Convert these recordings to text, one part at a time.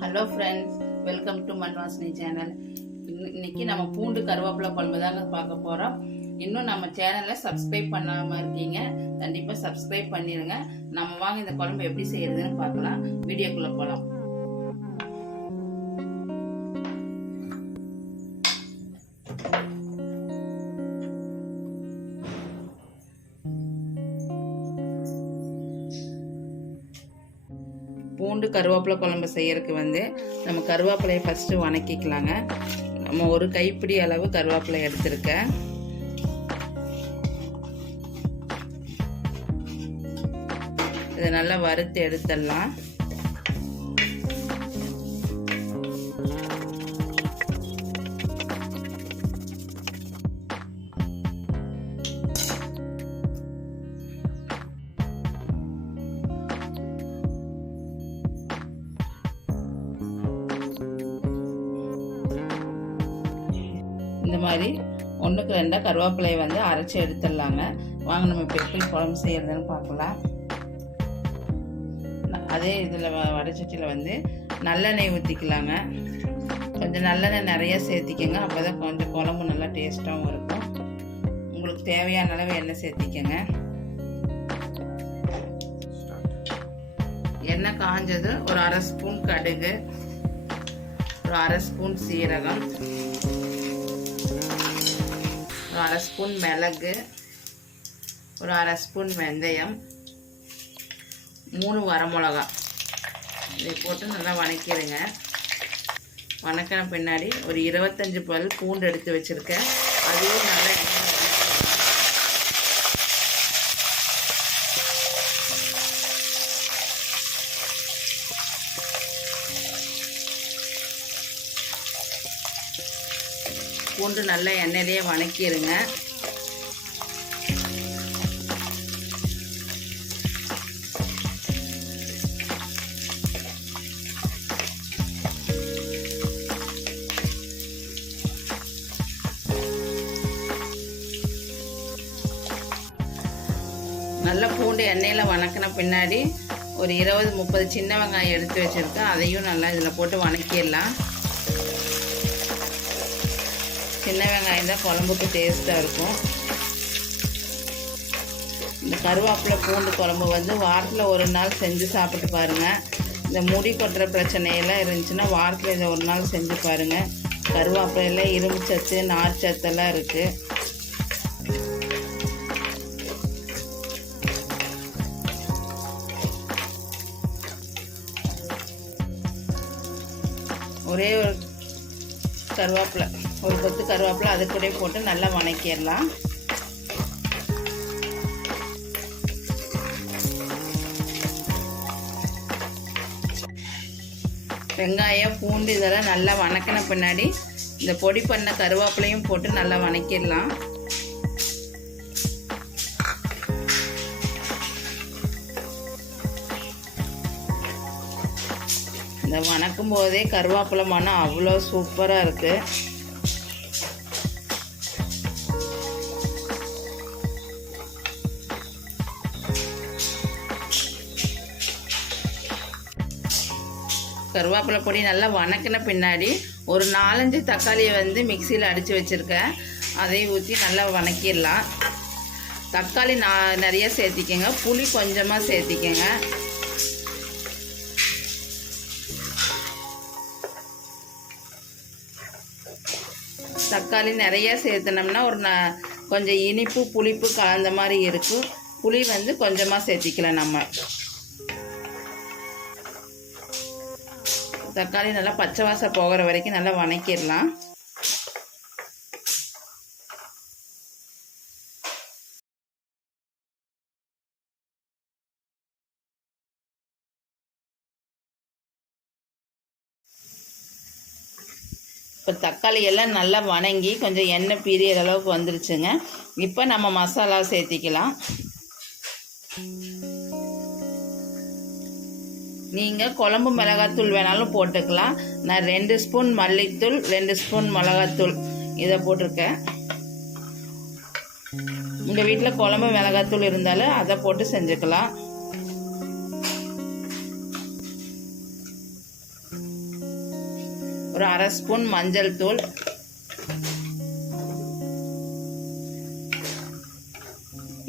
Hello friends welcome to Manvasini channel இன்னைக்கு நம்ம பூண்டு கருவேப்பிலை குழம்பு தாங்க பார்க்க போகிறோம் இன்னும் நம்ம சேனலை சப்ஸ்கிரைப் பண்ணாமல் இருக்கீங்க கண்டிப்பாக சப்ஸ்கிரைப் பண்ணிடுங்க நம்ம வாங்க இந்த குழம்பு எப்படி செய்யறதுன்னு பார்க்கலாம். வீடியோக்குள்ளே போகலாம் பூண்டு கருவேப்பிலை குழம்பு செய்யறதுக்கு வந்து நம்ம கருவேப்பிலையை ஃபஸ்ட்டு வணக்கிக்கலாங்க. நம்ம ஒரு கைப்பிடி அளவு கருவேப்பிலை எடுத்திருக்கேன். இதை நல்லா வறுத்து எடுத்துடலாம். இந்த மாதிரி ஒன்றுக்கு ரெண்டாக கருவேப்பிலையை வந்து அரைச்சி எடுத்துடலாங்க. வாங்க நம்ம இப்போ எப்படி குழம்பு செய்கிறதுன்னு பார்க்கலாம். அதே இதில் வடைச்சட்டியில் வந்து நல்லெண்ணெய் ஊற்றிக்கலாங்க கொஞ்சம் நல்லெண்ணெய் நிறைய சேர்த்திக்கோங்க. அப்போ தான் கொஞ்சம் குழம்பு நல்லா டேஸ்ட்டாகவும் இருக்கும். உங்களுக்கு தேவையான அளவு எண்ணெய் சேர்த்திக்கங்க. எண்ணெய் காஞ்சது ஒரு அரை ஸ்பூன் கடுகு ஒரு அரை ஸ்பூன் சீரகம் ஒரு அரை ஸ்பூன் மிளகு ஒரு அரை ஸ்பூன் வெந்தயம் மூணு வரமிளகா. இதை போட்டு நல்லா வணக்கிடுங்க. வணக்கின பின்னாடி ஒரு இருபத்தஞ்சி பல் பூண்டு எடுத்து வச்சுருக்கேன். அதையும் நல்லா நல்லா எண்ணெயிலேயே வணக்கிடுங்க நல்லா பூண்டு எண்ணெயில் வணக்கின பின்னாடி ஒரு இருபது முப்பது சின்ன வெங்காயம் எடுத்து வச்சுருக்கேன். அதையும் நல்லா இதில் போட்டு வணக்கிடலாம். சின்ன வெங்காயம் தான் குழம்புக்கு டேஸ்ட்டாக இருக்கும். இந்த கருவேப்பிலை பூண்டு குழம்பு வந்து வாரத்தில் ஒரு நாள் செஞ்சு சாப்பிட்டு பாருங்கள் இந்த முடி கொட்டுற பிரச்சனையெல்லாம் இருந்துச்சுன்னா வாரத்தில் இதை ஒரு நாள் செஞ்சு பாருங்கள் கருவேப்பிலையில் இரும்பு சத்து நார் சத்தெல்லாம் இருக்குது ஒரே ஒரு கருவேப்பிலை. ஒரு கொத்து கருவேப்பிலை அது கூட போட்டு நல்லா வணக்கிடலாம். வெங்காயம் பூண்டு இதெல்லாம் நல்லா வணக்கின பின்னாடி இந்த பொடி பண்ண கருவேப்பிலையும் போட்டு நல்லா வணக்கிடலாம். இந்த வணக்கும் போதே கருவேப்பிலை மனம் அவ்வளோ சூப்பராக இருக்குது கருவேப்பிலை பொடி நல்லா வணக்கின பின்னாடி ஒரு நாலஞ்சு தக்காளியை வந்து மிக்சியில் அடித்து வச்சுருக்கேன். அதையும் ஊற்றி நல்லா வணக்கிடலாம். தக்காளி நான் நிறைய சேர்த்திக்கங்க. புளி கொஞ்சமாக சேர்த்திக்கங்க. தக்காளி நிறைய சேர்த்துனோம்னா ஒரு ந கொஞ்சம் இனிப்பு புளிப்பு கலந்த மாதிரி இருக்கும். புளி வந்து கொஞ்சமாக சேர்த்திக்கலாம் நம்ம. தக்காளி நல்லா பச்சை வாசம் போகிற வரைக்கும் நல்லா வணக்கிடலாம். இப்போ தக்காளி எல்லாம் நல்லா வணங்கி கொஞ்சம் எண்ணெய் பிரியற அளவுக்கு வந்துருச்சுங்க. இப்போ நம்ம மசாலா சேர்த்திக்கலாம். நீங்கள் குழம்பு மிளகாத்தூள் வேணாலும் போட்டுக்கலாம். நான் ரெண்டு ஸ்பூன் மல்லித்தூள் ரெண்டு ஸ்பூன் மிளகாத்தூள். இதை போட்டிருக்கேன். உங்கள் வீட்டில் குழம்பு மிளகாத்தூள் இருந்தாலும் அதை போட்டு செஞ்சுக்கலாம். ஒரு அரை ஸ்பூன் மஞ்சள் தூள்.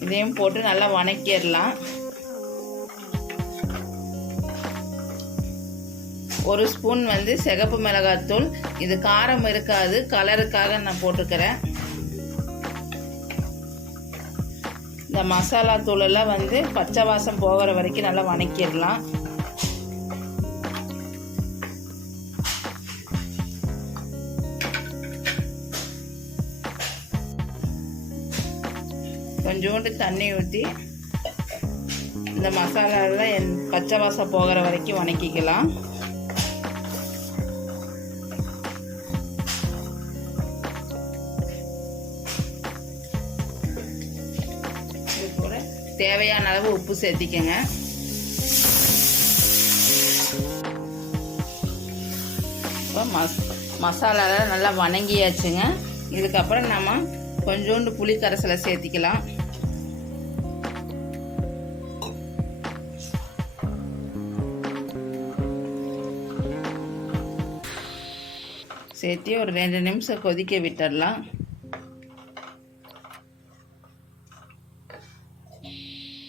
இதையும் போட்டு நல்லா வணக்கிடலாம். ஒரு ஸ்பூன் வந்து சிகப்பு மிளகாத்தூள். இது காரம் இருக்காது கலருக்காக நான் போட்டுக்கிறேன். இந்த மசாலா தூளெல்லாம் வந்து பச்சை வாசம் போகிற வரைக்கும் நல்லா வணக்கிடலாம். கொஞ்சோண்டு தண்ணி ஊற்றி இந்த மசாலாலாம் என் பச்சை வாசம் போகிற வரைக்கும் வணக்கிக்கலாம். தேவையான அளவு உப்பு சேர்த்திக்கங்க. இப்போ மஸ் மசாலாலாம் நல்லா வணங்கியாச்சுங்க. இதுக்கப்புறம் நம்ம கொஞ்சோண்டு புளி கரைசலை சேர்த்திக்கலாம். சேர்த்து ஒரு ரெண்டு நிமிஷம் கொதிக்க விட்டுடலாம்.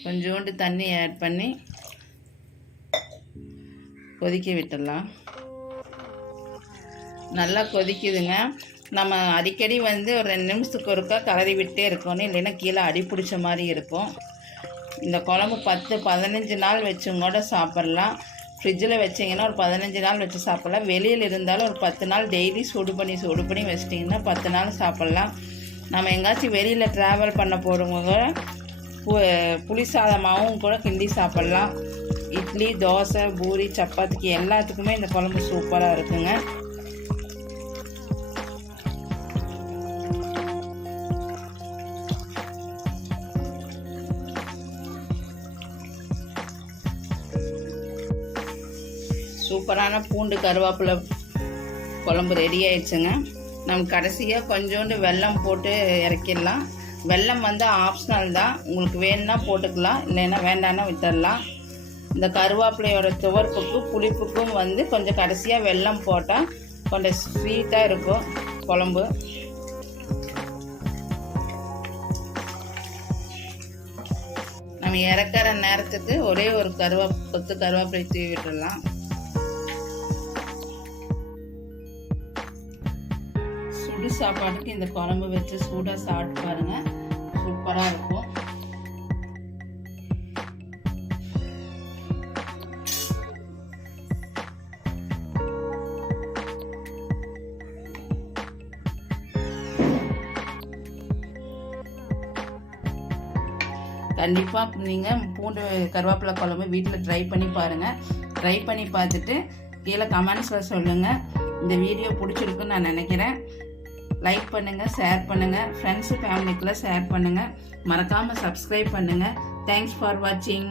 கொஞ்சோண்டு தண்ணி ஆட் பண்ணி கொதிக்க விட்டுடலாம். நல்லா கொதிக்குதுங்க. நம்ம அடிக்கடி வந்து ஒரு ரெண்டு நிமிஷத்துக்கு ஒருக்கா கலரி விட்டே இருக்கணும். இல்லைன்னா கீழே அடி பிடிச்ச மாதிரி இருக்கும். இந்த குழம்பு பத்து பதினஞ்சு நாள் வச்சும் கூட சாப்பிட்லாம். ஃப்ரிட்ஜில் வச்சிங்கன்னா ஒரு பதினஞ்சு நாள் வச்சு சாப்பிட்லாம். வெளியில் இருந்தாலும் ஒரு பத்து நாள் டெய்லி சூடு பண்ணி சூடு பண்ணி வச்சிட்டிங்கன்னா பத்து நாள் சாப்பிட்லாம். நம்ம எங்கேயாச்சும் வெளியில் ட்ராவல் பண்ண போகிறவங்க கூட புளி சாதமாகவும் கூட கிண்டி சாப்பிட்லாம். இட்லி தோசை பூரி சப்பாத்திக்கு எல்லாத்துக்குமே இந்த குழம்பு சூப்பராக இருக்குங்க. சூப்பரான பூண்டு கருவேப்பிலை குழம்பு ரெடி ஆயிடுச்சுங்க. நம்ம கடைசியாக கொஞ்சோண்டு வெல்லம் போட்டு இறக்கிடலாம். வெல்லம் வந்து ஆப்ஷனல் தான். உங்களுக்கு வேணும்னா போட்டுக்கலாம் இல்லைன்னா வேண்டாம்னா விட்டுடலாம் இந்த கருவேப்பிலையோட துவர்ப்புக்கும் புளிப்புக்கும் வந்து கொஞ்சம் கடைசியாக வெல்லம் போட்டால் கொஞ்சம் ஸ்வீட்டாக இருக்கும் குழம்பு. நம்ம இறக்குற நேரத்துக்கு ஒரே ஒரு கருவா கொத்து கருவேப்பிலை தூவி விட்டுடலாம். சாப்பாட்டுக்கு இந்த குழம்பு வச்சு சூடாக சாப்பிட்டு பாருங்க. சூப்பராக இருக்கும். கண்டிப்பாக நீங்கள் பூண்டு கருவேப்பிலை குழம்பு வீட்டில் ட்ரை பண்ணி பாருங்கள் ட்ரை பண்ணி பார்த்துட்டு கீழே கமெண்ட்ஸில் சொல்லுங்கள் இந்த வீடியோ பிடிச்சிருக்குன்னு நான் நினைக்கிறேன். லைக் பண்ணுங்கள் ஷேர் பண்ணுங்கள் ஃப்ரெண்ட்ஸு ஃபேமிலிக்குள்ளே ஷேர் பண்ணுங்கள் மறக்காமல் சப்ஸ்கிரைப் பண்ணுங்கள் தேங்க்ஸ் ஃபார் வாட்சிங்